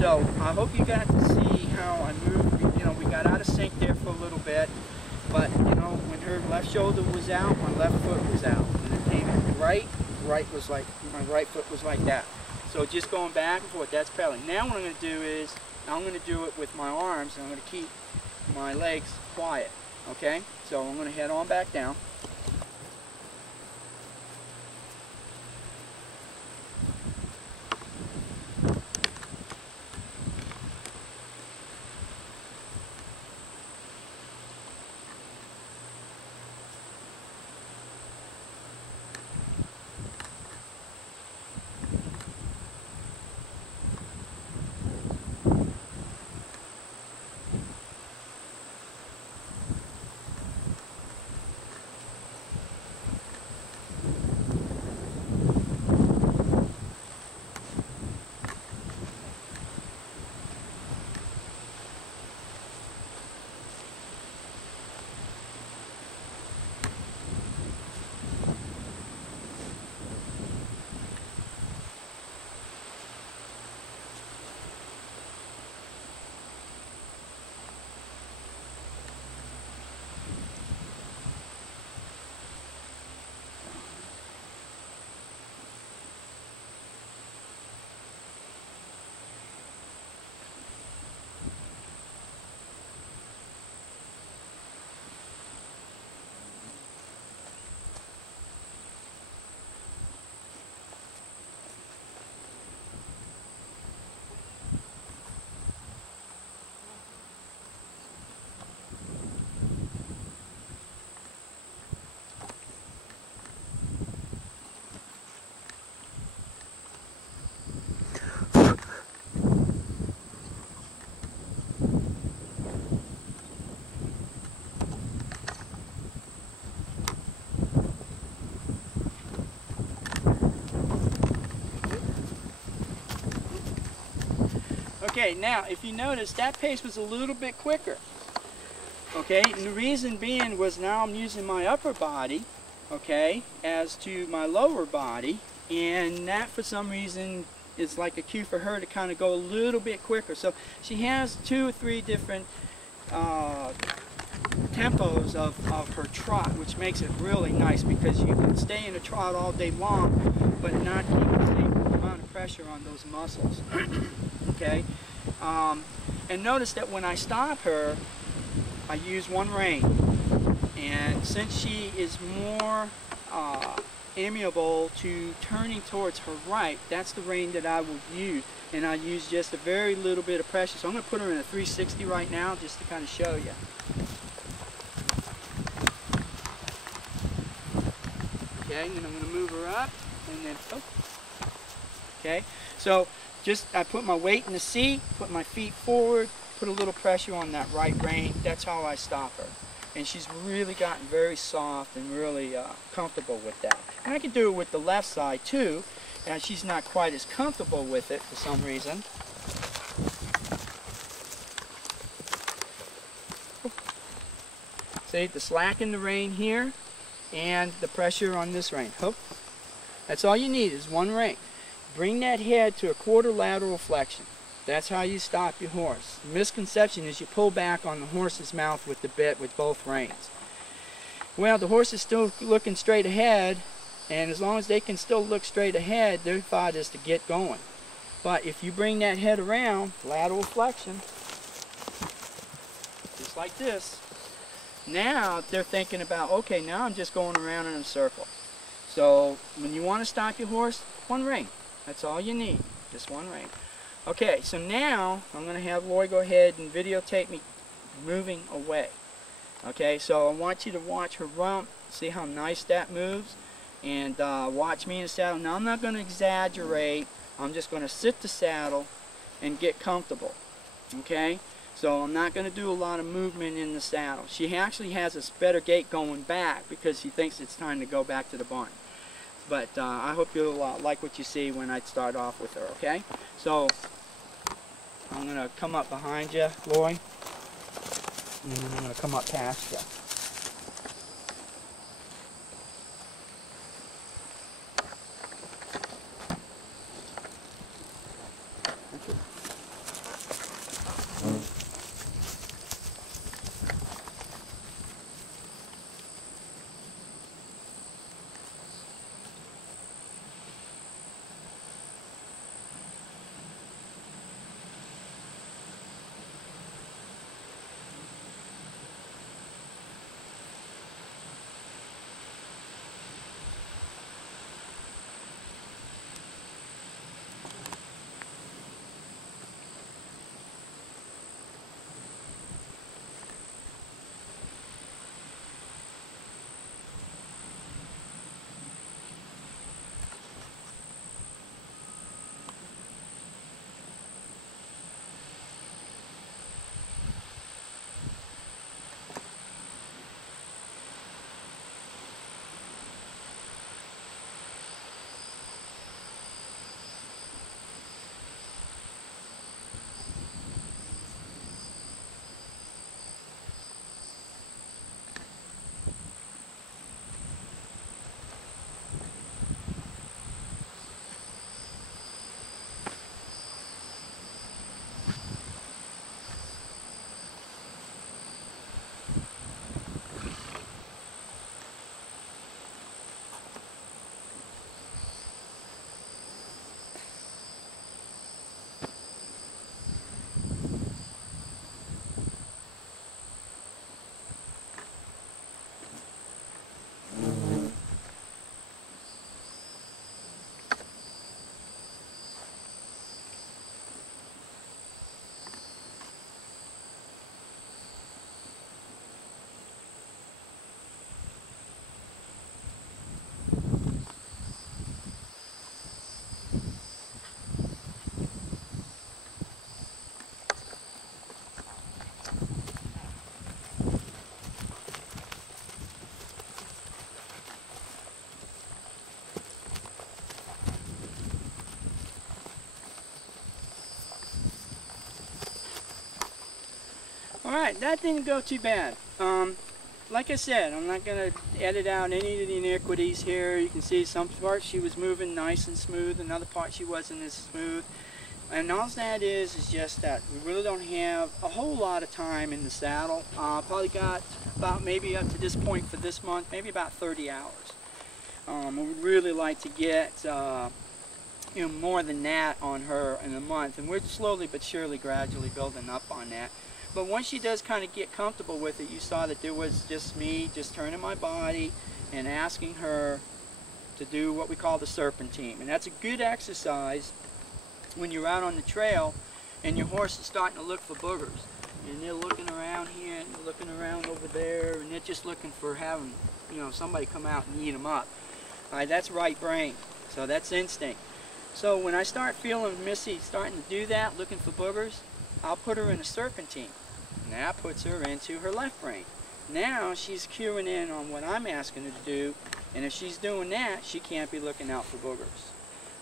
So I hope you got to see how I moved. You know, we got out of sync there for a little bit, but you know, when her left shoulder was out, my left foot was out. When it came in right was like, my right foot was like that. So just going back and forth, that's pedaling. Now what I'm going to do is, I'm going to do it with my arms, and I'm going to keep my legs quiet, okay? So I'm going to head on back down. Okay, now if you notice, that pace was a little bit quicker. Okay, and the reason being was now I'm using my upper body, okay, as to my lower body, and that for some reason is like a cue for her to kind of go a little bit quicker. So she has 2 or 3 different tempos of her trot, which makes it really nice because you can stay in a trot all day long, but not keep the same amount of pressure on those muscles. Okay, and notice that when I stop her, I use one rein, and since she is more amiable to turning towards her right, that's the rein that I will use, and I use just a very little bit of pressure. So I'm going to put her in a 360 right now just to kind of show you. Okay, and then I'm going to move her up, and then, oh. Okay, so just I put my weight in the seat, put my feet forward, put a little pressure on that right rein. That's how I stop her. And she's really gotten very soft and really comfortable with that. And I can do it with the left side too, and she's not quite as comfortable with it for some reason. See, the slack in the rein here, and the pressure on this rein. Hook. That's all you need is one rein. Bring that head to a quarter lateral flexion. That's how you stop your horse. The misconception is you pull back on the horse's mouth with the bit with both reins. Well, the horse is still looking straight ahead, and as long as they can still look straight ahead, their thought is to get going. But if you bring that head around, lateral flexion, just like this, now they're thinking about, okay, now I'm just going around in a circle. So when you want to stop your horse, one rein. That's all you need, just one rein. Okay, so now I'm going to have Lori go ahead and videotape me moving away. Okay, so I want you to watch her rump, see how nice that moves, and watch me in the saddle. Now I'm not going to exaggerate, I'm just going to sit the saddle and get comfortable. Okay, so I'm not going to do a lot of movement in the saddle. She actually has a better gait going back because she thinks it's time to go back to the barn. But I hope you'll like what you see when I start off with her, okay? So I'm going to come up behind you, Lori, and then I'm going to come up past you. Alright, that didn't go too bad. Like I said, I'm not going to edit out any of the iniquities here. You can see some parts she was moving nice and smooth, another part she wasn't as smooth. And all that is just that we really don't have a whole lot of time in the saddle. Probably got about maybe up to this point for this month, maybe about 30 hours. We would really like to get you know, more than that on her in a month, and we're slowly but surely gradually building up on that. But once she does kind of get comfortable with it, you saw that there was just me just turning my body and asking her to do what we call the serpentine. And that's a good exercise when you're out on the trail and your horse is starting to look for boogers. And they're looking around here and they're looking around over there, and they're just looking for having, you know, somebody come out and eat them up. That's right brain, so that's instinct. So when I start feeling Missy starting to do that, looking for boogers, I'll put her in a serpentine. And that puts her into her left brain. Now she's cueing in on what I'm asking her to do, and if she's doing that, she can't be looking out for boogers.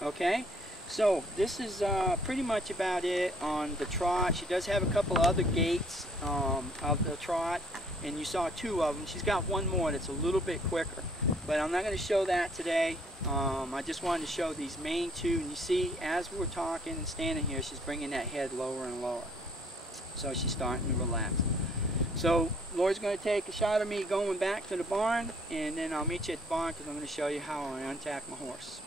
Okay? So this is pretty much about it on the trot. She does have a couple other gaits of the trot, and you saw 2 of them. She's got one more that's a little bit quicker, but I'm not going to show that today. I just wanted to show these main 2, and you see as we're talking and standing here, she's bringing that head lower and lower. So she's starting to relax. So Lori's going to take a shot of me going back to the barn, and then I'll meet you at the barn because I'm going to show you how I untack my horse.